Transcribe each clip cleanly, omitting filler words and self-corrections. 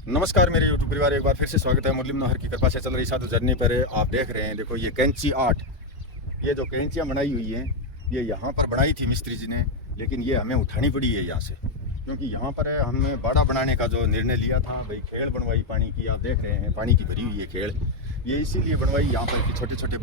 नमस्कार मेरे यूट्यूब परिवार, एक बार फिर से स्वागत है। मुरली मनोहर की कृपा से चल रही साधु जर्नी पर आप देख रहे हैं। देखो ये कैंची आर्ट, ये जो कैंचियाँ बनाई हुई हैं ये यहाँ पर बनाई थी मिस्त्री जी ने, लेकिन ये हमें उठानी पड़ी है यहाँ से, क्योंकि यहाँ पर हमने बाड़ा बनाने का जो निर्णय लिया था भाई, खेल बनवाई पानी की। आप देख रहे हैं पानी की भरी हुई है खेल, ये इसीलिए बनवाई यहाँ पर कि छोटे छोटे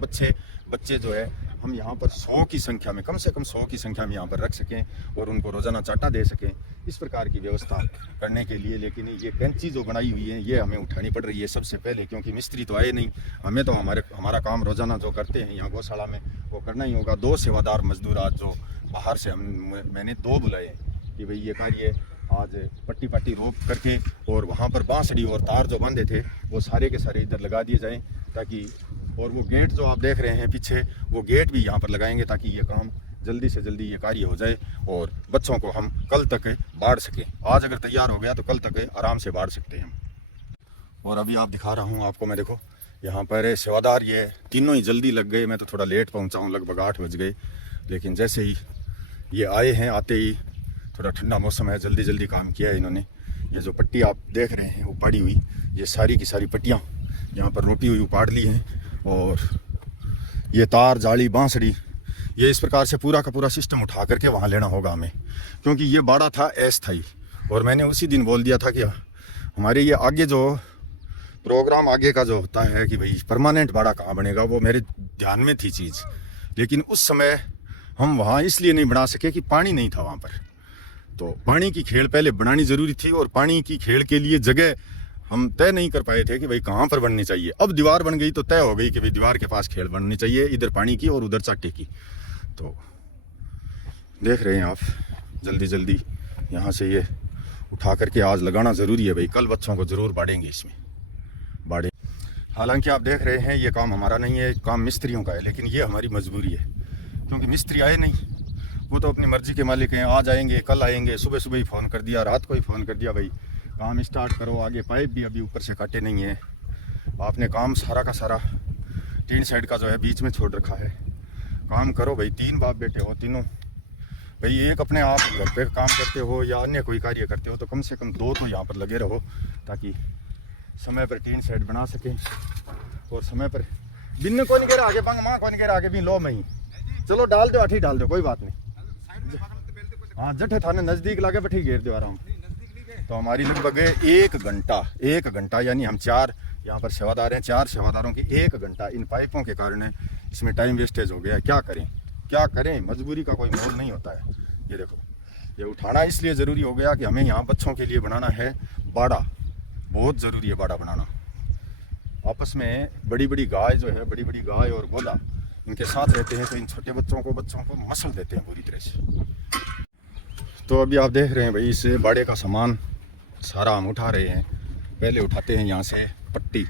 बच्चे जो है हम यहाँ पर 100 की संख्या में, कम से कम 100 की संख्या में यहाँ पर रख सकें और उनको रोज़ाना चाटा दे सकें, इस प्रकार की व्यवस्था करने के लिए। लेकिन ये कैंची जो बनाई हुई है ये हमें उठानी पड़ रही है सबसे पहले, क्योंकि मिस्त्री तो आए नहीं, हमें तो हमारा काम रोज़ाना जो करते हैं यहाँ गौशाला में वो करना ही होगा। 2 सेवादार मजदूर आज जो बाहर से मैंने 2 बुलाए कि भाई ये कार्य आज पट्टी रोप करके और वहाँ पर बांसड़ी और तार जो बांधे थे वो सारे के सारे इधर लगा दिए जाएं, ताकि, और वो गेट जो आप देख रहे हैं पीछे, वो गेट भी यहाँ पर लगाएंगे ताकि ये काम जल्दी से जल्दी ये कार्य हो जाए और बच्चों को हम कल तक बाढ़ सकें। आज अगर तैयार हो गया तो कल तक आराम से बाढ़ सकते हैं हम। और अभी आप दिखा रहा हूँ आपको मैं, देखो यहाँ पर सेवादार ये तीनों ही जल्दी लग गए। मैं तो थोड़ा लेट पहुँचा हूँ, लगभग 8 बज गए, लेकिन जैसे ही ये आए हैं, आते ही थोड़ा ठंडा मौसम है, जल्दी जल्दी काम किया है इन्होंने। ये जो पट्टी आप देख रहे हैं उपाड़ी हुई, ये सारी की सारी पट्टियाँ यहाँ पर रोपी हुई उपाड़ ली हैं, और ये तार जाली बांसड़ी ये इस प्रकार से पूरा का पूरा सिस्टम उठा करके वहाँ लेना होगा हमें, क्योंकि ये बाड़ा था अस्थायी। और मैंने उसी दिन बोल दिया था कि हमारे ये आगे जो प्रोग्राम आगे का जो होता है कि भाई परमानेंट बाड़ा कहाँ बनेगा, वो मेरे ध्यान में थी चीज़, लेकिन उस समय हम वहाँ इसलिए नहीं बना सके कि पानी नहीं था वहाँ पर। तो पानी की खेल पहले बनानी ज़रूरी थी, और पानी की खेल के लिए जगह हम तय नहीं कर पाए थे कि भाई कहाँ पर बननी चाहिए। अब दीवार बन गई तो तय हो गई कि भाई दीवार के पास खेल बननी चाहिए, इधर पानी की और उधर चाटे की। तो देख रहे हैं आप, जल्दी जल्दी यहाँ से ये उठा करके आज लगाना ज़रूरी है भाई, कल बच्चों को ज़रूर बाढ़ेंगे इसमें बाढ़े। हालांकि आप देख रहे हैं ये काम हमारा नहीं है, काम मिस्त्रियों का है, लेकिन ये हमारी मजबूरी है, क्योंकि मिस्त्री आए नहीं, वो तो अपनी मर्जी के मालिक हैं, आज आएंगे कल आएंगे। सुबह सुबह ही फ़ोन कर दिया, रात को ही फ़ोन कर दिया भाई काम स्टार्ट करो, आगे पाइप भी अभी ऊपर से काटे नहीं है, आपने काम सारा का सारा टीन साइड का जो है बीच में छोड़ रखा है, काम करो भाई। 3 बाप बेटे हो तीनों भाई, एक अपने आप घर पे काम करते हो या अन्य कोई कार्य करते हो तो कम से कम 2 तो यहाँ पर लगे रहो, ताकि समय पर टीन साइड बना सकें और समय पर बिन कौन कह रहा आगे पंग माँ कौन कह रहा आगे भी लो में ही चलो डाल दो, अठी डाल दो, कोई बात नहीं। हाँ जठे थाने नज़दीक लागे बैठी घेर दो आराम। तो हमारी लगभग 1 घंटा यानी हम 4 यहाँ पर सेवादार हैं, 4 सेवादारों के 1 घंटा इन पाइपों के कारण इसमें टाइम वेस्टेज हो गया। क्या करें, मजबूरी का कोई मोल नहीं होता है। ये देखो, ये उठाना इसलिए ज़रूरी हो गया कि हमें यहाँ बच्चों के लिए बनाना है बाड़ा, बहुत ज़रूरी है बाड़ा बनाना। आपस में बड़ी गाय जो है, बड़ी गाय और गोला इनके साथ रहते हैं, तो इन छोटे बच्चों को मसल देते हैं पूरी तरह से। तो अभी आप देख रहे हैं भाई, इस बाड़े का सामान सारा हम उठा रहे हैं। पहले उठाते हैं यहाँ से पट्टी,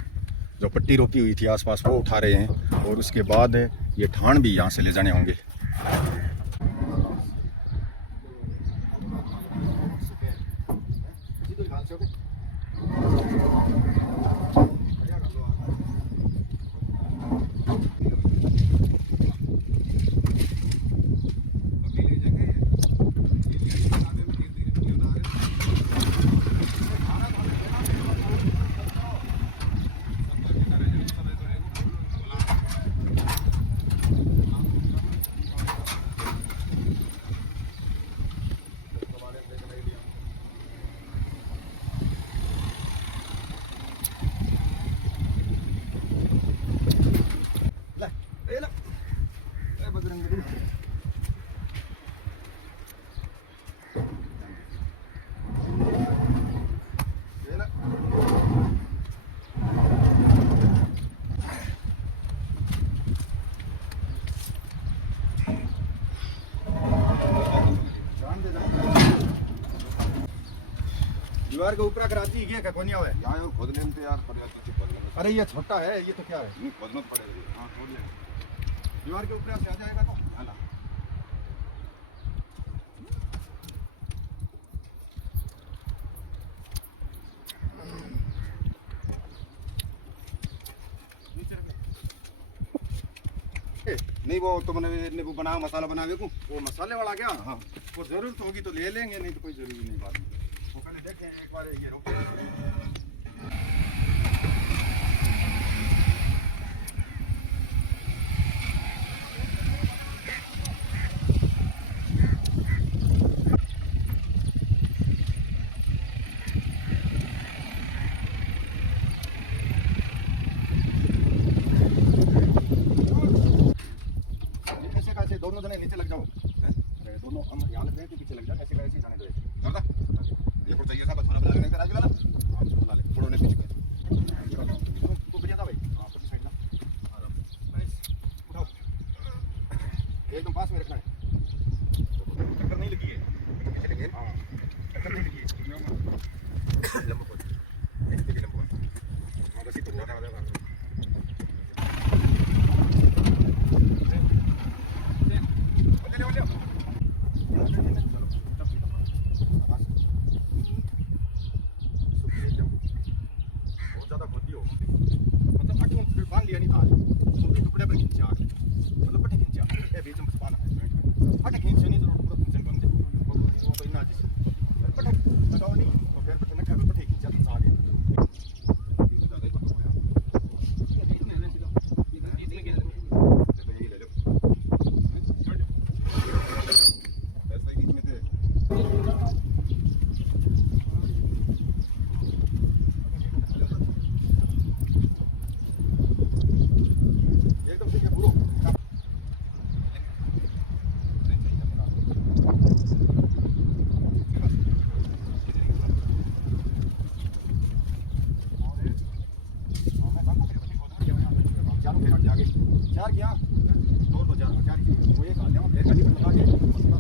जो पट्टी रोपी हुई थी आसपास वो उठा रहे हैं, और उसके बाद ये ठाण भी यहाँ से ले जाने होंगे। दीवार के ऊपर कराती है क्या कोनिया है यहाँ खोद लेने तो यार पड़ेगा। अरे ये छोटा है, ये तो क्या है, नहीं खोदना तो पड़ेगा। हाँ खोद ले, दीवार के ऊपर आ जाएगा तो हाला। नहीं वो तो मैंने वो बना मसाला बनावे को, वो मसाले वाला क्या। हाँ वो जरूरत होगी तो ले लेंगे, नहीं तो कोई जरूरी नहीं बात। वो पहले देखें एक बार ये रोके। बहुत ज़्यादा खोदी हो मतलब पट्टी बांध लिया नहीं था टुकड़े पर खींचे आगे मतलब पट्टी खींचे ये बीच में बांधा है पट्टी खींचे नहीं जरूर पूरा खींचन बंद वो तो इतना जिस पट्टी लगाओ नहीं तो फिर पट्टी में पट्टी खींचा तो आगे चार किया दो चार चार वो एक आ जाओ फिर गाड़ी पर लगा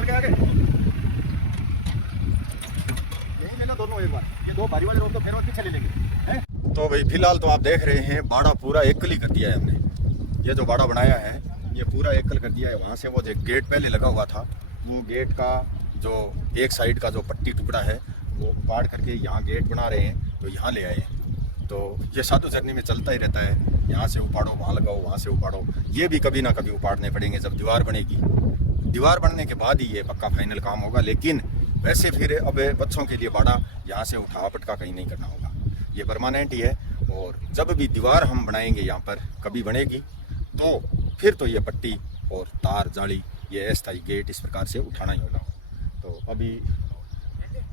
के आगे यही लेना दोनों एक बार ये दो भारी वाले रोक तो फिर वो पीछे ले लेंगे हैं। तो भाई फिलहाल तो आप देख रहे हैं बाड़ा पूरा एकल ही कर दिया है हमने। ये जो बाड़ा बनाया है ये पूरा एकल कर दिया है। वहाँ से वो जो गेट पहले लगा हुआ था वो गेट का जो एक साइड का जो पट्टी टुकड़ा है वो पाड़ करके यहाँ गेट बना रहे हैं तो यहाँ ले आए हैं। तो ये साधु झरने में चलता ही रहता है, यहाँ से उपाड़ो वहाँ लगाओ वहाँ से उपाड़ो। ये भी कभी ना कभी उपाड़ने पड़ेंगे जब दीवार बनेगी। दीवार बनने के बाद ही ये पक्का फाइनल काम होगा। लेकिन वैसे फिर अब बच्चों के लिए बाड़ा यहाँ से उठा पटका कहीं नहीं करना होगा, ये परमानेंट ही है। और जब भी दीवार हम बनाएंगे यहाँ पर कभी बनेगी तो फिर तो ये पट्टी और तार जाली ये अस्थायी गेट इस प्रकार से उठाना ही होगा। तो अभी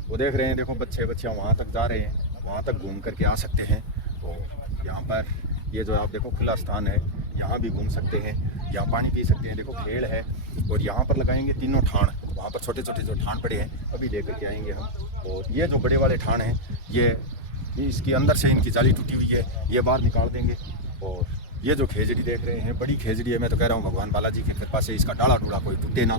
वो देख रहे हैं, देखो बच्चे बच्चियाँ वहाँ तक जा रहे हैं, वहाँ तक घूम करके आ सकते हैं। और यहाँ पर ये जो आप देखो खुला स्थान है, यहाँ भी घूम सकते हैं, यहाँ पानी पी सकते हैं। देखो खेल है और यहाँ पर लगाएंगे तीनों ठाण। वहाँ पर छोटे छोटे जो ठाण पड़े हैं अभी लेकर के आएंगे हम। और ये जो बड़े वाले ठाण हैं ये इसके अंदर से इनकी जाली टूटी हुई है, ये बाहर निकाल देंगे। और ये जो खेजड़ी देख रहे हैं बड़ी खेजड़ी है, मैं तो कह रहा हूँ भगवान बालाजी की कृपा से इसका डाला टूड़ा कोई टूटे ना,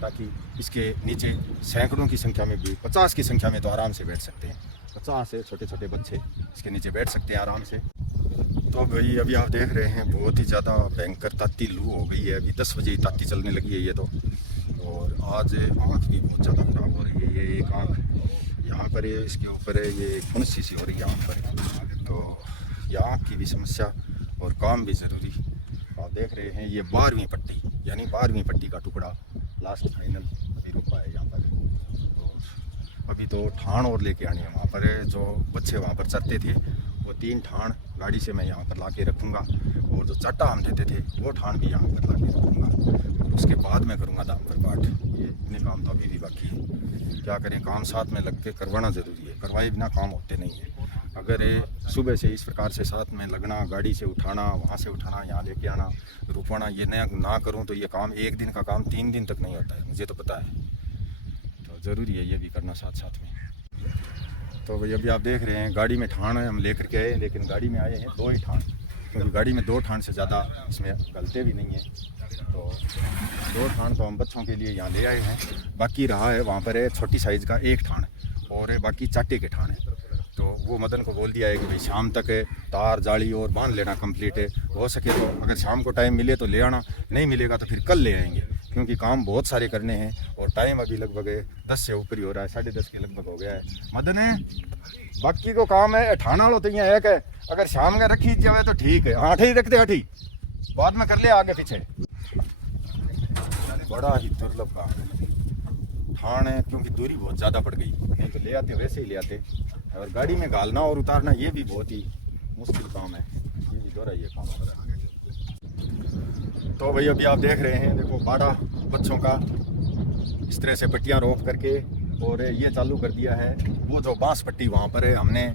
ताकि इसके नीचे सैकड़ों की संख्या में भी 50 की संख्या में तो आराम से बैठ सकते हैं। 50 से छोटे छोटे बच्चे इसके नीचे बैठ सकते हैं आराम से। तो भाई अभी आप देख रहे हैं बहुत ही ज़्यादा भयंकर ताती लू हो गई है। अभी 10 बजे ही ताती चलने लगी है ये तो। और आज आँख भी बहुत ज़्यादा ख़राब हो रही है। ये एक आँख यहाँ पर है, इसके ऊपर है, ये फुंसी सी हो रही है आँख पर। तो ये आँख की भी समस्या और काम भी ज़रूरी। आप देख रहे हैं ये 12वीं पट्टी यानी 12वीं पट्टी का टुकड़ा लास्ट फाइनल अभी रुका है यहाँ पर। और अभी तो ठाण और लेके आनी है। वहाँ पर जो बच्चे वहाँ पर चरते थे वो 3 ठाण गाड़ी से मैं यहाँ पर ला के रखूँगा। और जो चाटा हम देते थे वो ठाण भी यहाँ पर ला के रखूँगा। और उसके बाद मैं करूँगा दाम पर पाठ। ये इतने काम तो अभी भी बाकी है, क्या करें, काम साथ में लग के करवाना ज़रूरी है। करवाए बिना काम होते नहीं है। अगर सुबह से इस प्रकार से साथ में लगना, गाड़ी से उठाना, वहाँ से उठाना, यहाँ लेके आना, रुकवाना, ये ना करूँ तो ये काम एक दिन का काम 3 दिन तक नहीं होता है, मुझे तो पता है। तो ज़रूरी है ये भी करना साथ साथ में। तो भाई अभी आप देख रहे हैं गाड़ी में ठाण हम लेकर के आए, लेकिन गाड़ी में आए हैं 2 ही ठाण, क्योंकि गाड़ी में 2 ठाण से ज़्यादा इसमें गलते भी नहीं हैं। तो 2 ठाण तो हम बच्चों के लिए यहाँ ले आए हैं। बाकी रहा है वहाँ पर है छोटी साइज़ का 1 ठाण और बाकी चाटे के ठाण है। तो वो मदन को बोल दिया है कि भाई शाम तक तार जाली और बांध लेना कंप्लीट है। हो सके तो अगर शाम को टाइम मिले तो ले आना, नहीं मिलेगा तो फिर कल ले आएंगे, क्योंकि काम बहुत सारे करने हैं। और टाइम अभी लगभग 10 से ऊपर ही हो रहा है, 10:30 के लगभग हो गया है। मदन है बाकी को काम है ठाणा वालों तो यहाँ एक है, अगर शाम का रखी जाए तो ठीक है। 8 ही रखते 8 ही, बाद में कर ले आगे पीछे। बड़ा ही दुर्लभ काम है ठाण है, क्योंकि दूरी बहुत ज़्यादा पड़ गई, नहीं तो ले आते वैसे ही ले आते। और गाड़ी में घालना और उतारना ये भी बहुत ही मुश्किल काम है, ये भी दोहरा ये काम है। तो भाई अभी आप देख रहे हैं, देखो बाड़ा बच्चों का इस तरह से पट्टियाँ रोक करके और ये चालू कर दिया है। वो जो बांस पट्टी वहाँ पर है हमने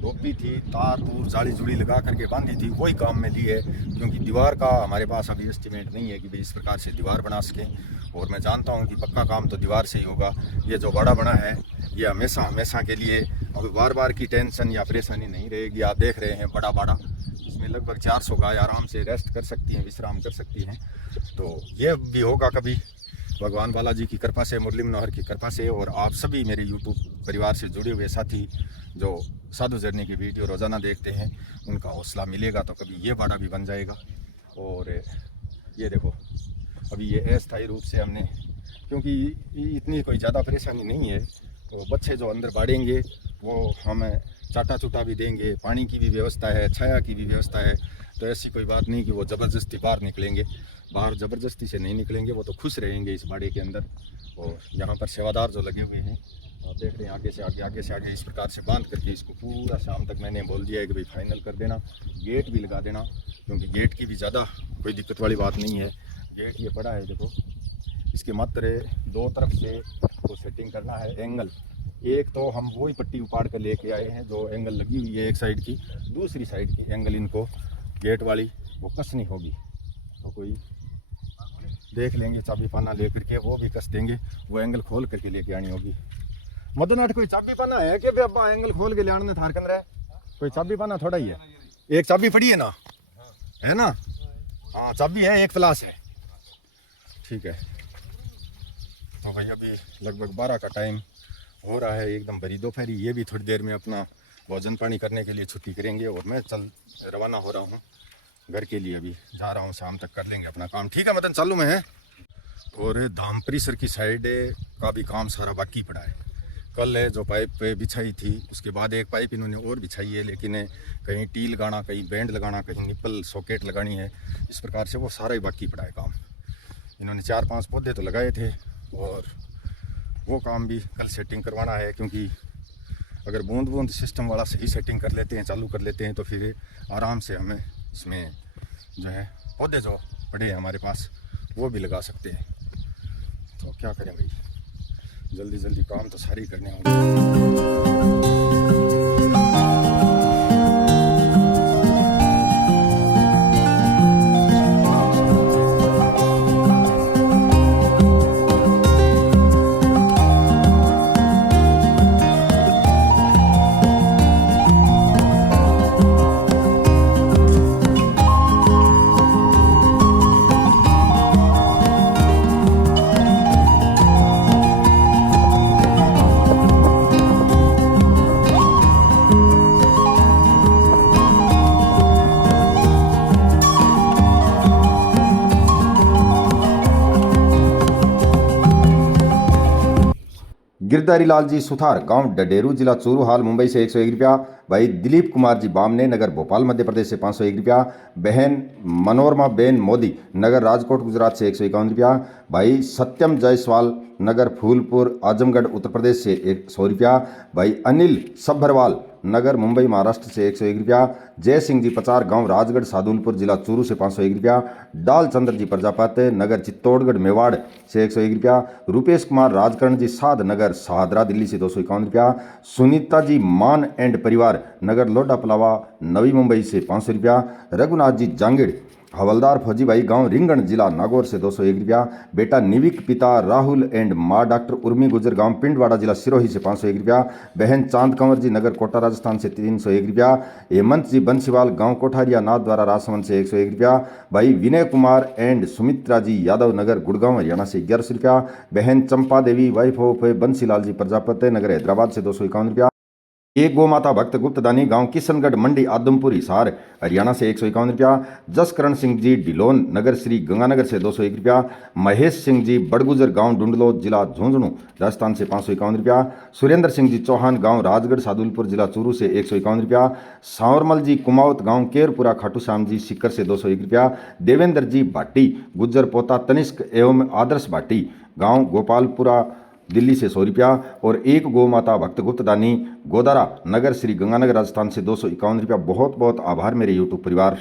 रोपी थी, तार तूर जाली जुड़ी लगा करके बांधी थी, वही काम में ली है। क्योंकि दीवार का हमारे पास अभी एस्टिमेट नहीं है कि भाई इस प्रकार से दीवार बना सकें, और मैं जानता हूँ कि पक्का काम तो दीवार से ही होगा। ये जो बड़ा बना है ये हमेशा हमेशा के लिए, अब बार बार की टेंशन या परेशानी नहीं रहेगी। आप देख रहे हैं बड़ा बड़ा, इसमें लगभग 400 गाय आराम से रेस्ट कर सकती हैं, विश्राम कर सकती हैं। तो ये भी होगा कभी भगवान बालाजी की कृपा से, मुरली मनोहर की कृपा से, और आप सभी मेरे यूट्यूब परिवार से जुड़े हुए साथी जो साधु जर्नी की वीडियो रोज़ाना देखते हैं, उनका हौसला मिलेगा तो कभी ये बाड़ा भी बन जाएगा। और ये देखो अभी ये अस्थायी रूप से हमने, क्योंकि इतनी कोई ज़्यादा परेशानी नहीं है, तो बच्चे जो अंदर बाड़ेंगे वो हमें चाटा चूटा भी देंगे, पानी की भी व्यवस्था है, छाया की भी व्यवस्था है। तो ऐसी कोई बात नहीं कि वो ज़बरदस्ती बाहर निकलेंगे, बाहर ज़बरदस्ती से नहीं निकलेंगे, वो तो खुश रहेंगे इस बाड़े के अंदर। और यहाँ पर सेवादार जो लगे हुए हैं, आप देख रहे हैं आगे से आगे इस प्रकार से बांध करके इसको पूरा शाम तक मैंने बोल दिया है कि भाई फाइनल कर देना, गेट भी लगा देना, क्योंकि गेट की भी ज़्यादा कोई दिक्कत वाली बात नहीं है। गेट ये पड़ा है देखो, इसके मात्र 2 तरफ से तो सेटिंग करना है एंगल। एक तो हम वही पट्टी उपाड़ कर लेके आए हैं जो एंगल लगी हुई है एक साइड की, दूसरी साइड की एंगल इनको गेट वाली वो कसनी होगी। तो कोई देख लेंगे चाबी पाना ले करके, वो भी कस देंगे, वो एंगल खोल करके लेके आनी होगी। मदनाट कोई चाबी पाना है कि अब्बा एंगल खोल के ले आने थार के अंदर है? कोई चाबी पाना थोड़ा ही है, एक चाबी पड़ी है ना, है ना? हाँ चाबी है, एक प्लास है, ठीक है। तो भाई अभी लगभग 12 का टाइम हो रहा है, एकदम भरी दोपहरी। ये भी थोड़ी देर में अपना भोजन पानी करने के लिए छुट्टी करेंगे, और मैं रवाना हो रहा हूँ घर के लिए। अभी जा रहा हूँ, शाम तक कर लेंगे अपना काम, ठीक है मदन? चालू में है। और धाम परिसर की साइड का भी काम सारा बाकी पड़ा है। कल है जो पाइप पे बिछाई थी, उसके बाद एक पाइप इन्होंने और बिछाई है, लेकिन कहीं टील लगाना, कहीं बैंड लगाना, कहीं निप्पल सॉकेट लगानी है, इस प्रकार से वो सारा ही बाकी पड़ा है काम। इन्होंने 4-5 पौधे तो लगाए थे, और वो काम भी कल सेटिंग करवाना है। क्योंकि अगर बूंद बूंद सिस्टम वाला सही सेटिंग कर लेते हैं, चालू कर लेते हैं, तो फिर आराम से हमें इसमें जो है पौधे जो पड़े हैं हमारे पास वो भी लगा सकते हैं। तो क्या करें भाई, जल्दी जल्दी काम तो सारे करने होंगे। गिरधारी लाल जी सुथार, गांव डडेरू, जिला चूरू, हाल मुंबई से 101 रुपया। भाई दिलीप कुमार जी बामने, नगर भोपाल मध्य प्रदेश से 501 रुपया। बहन मनोरमा बेन मोदी, नगर राजकोट गुजरात से 151 रुपया। भाई सत्यम जायसवाल, नगर फूलपुर आजमगढ़ उत्तर प्रदेश से 100 रुपया। भाई अनिल सभरवाल, नगर मुंबई महाराष्ट्र से 101 रुपया। जय सिंह जी पचार, गांव राजगढ़ सादुलपुर, जिला चूरू से 501 रुपया। डाल चंद्र जी प्रजापति, नगर चित्तौड़गढ़ मेवाड़ से 101 रुपया। रुपेश कुमार राजकरण जी साध, नगर शाहदरा दिल्ली से 251 रुपया। सुनीता जी मान एंड परिवार, नगर लोडा पलावा नवी मुंबई से 500 रुपया। रघुनाथ जी जांगिड़, हवलदार फौजी भाई, गांव रिंगण, जिला नागौर से 201 रुपया। बेटा निविक, पिता राहुल एंड माँ डॉक्टर उर्मी गुजर, गांव पिंडवाड़ा, जिला सिरोही से 501 रुपया। बहन चांद कंवर जी, नगर कोटा राजस्थान से 301 रुपया। हेमंत जी बंसीवाल, गांव कोठारिया नाथद्वारा राजसमंद से 101 रुपया। भाई विनय कुमार एंड सुमित्रा जी यादव, नगर गुड़गांव हरियाणा से 1100 रुपया। बहन चंपा देवी, वाइफ ऑफ बंसीलाल जी प्रजापति, नगर हैदराबाद से 251 रुपया। एक गौ माता भक्त गुप्तदानी, गांव किशनगढ़ मंडी आदमपुर हिसार हरियाणा से 151 रुपया। जसकरण सिंह जी डिलोन, नगर श्री गंगानगर से 201 रुपया। महेश सिंह जी बड़गुजर, गांव डुंडलो, जिला झुंझुनू राजस्थान से 551 रुपया। सुरेंद्र सिंह जी चौहान, गांव राजगढ़ सादुलपुर, जिला चूरू से 151 रुपया। सांवरमल जी कुमावत, गांव केरपुरा खाटू श्याम जी सीकर से 201 रुपया। देवेंद्र जी भाटी, गुज्जर पोता तनिष्क एवं आदर्श भाटी, गांव गोपालपुरा दिल्ली से 100 रुपया। और एक गौ माता भक्त गुप्तदानी गोदारा, नगर श्री गंगानगर राजस्थान से 251 रुपया। बहुत बहुत आभार मेरे यूट्यूब परिवार।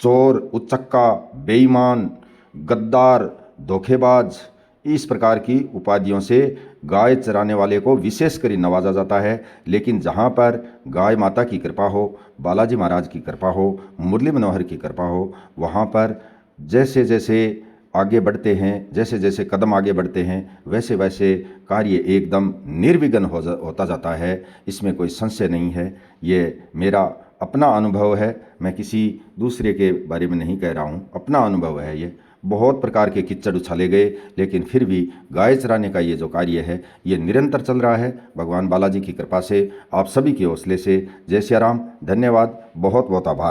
चोर, उच्चक्का, बेईमान, गद्दार, धोखेबाज, इस प्रकार की उपाधियों से गाय चराने वाले को विशेष कर नवाजा जाता है। लेकिन जहाँ पर गाय माता की कृपा हो, बालाजी महाराज की कृपा हो, मुरली मनोहर की कृपा हो, वहाँ पर जैसे जैसे आगे बढ़ते हैं, जैसे जैसे कदम आगे बढ़ते हैं, वैसे वैसे कार्य एकदम निर्विघ्न होता जाता है। इसमें कोई संशय नहीं है। ये मेरा अपना अनुभव है, मैं किसी दूसरे के बारे में नहीं कह रहा हूँ, अपना अनुभव है ये। बहुत प्रकार के कीचड़ उछाले गए, लेकिन फिर भी गाय चराने का ये जो कार्य है ये निरंतर चल रहा है भगवान बालाजी की कृपा से, आप सभी के हौसले से। जय सिया राम, धन्यवाद, बहुत बहुत आभार।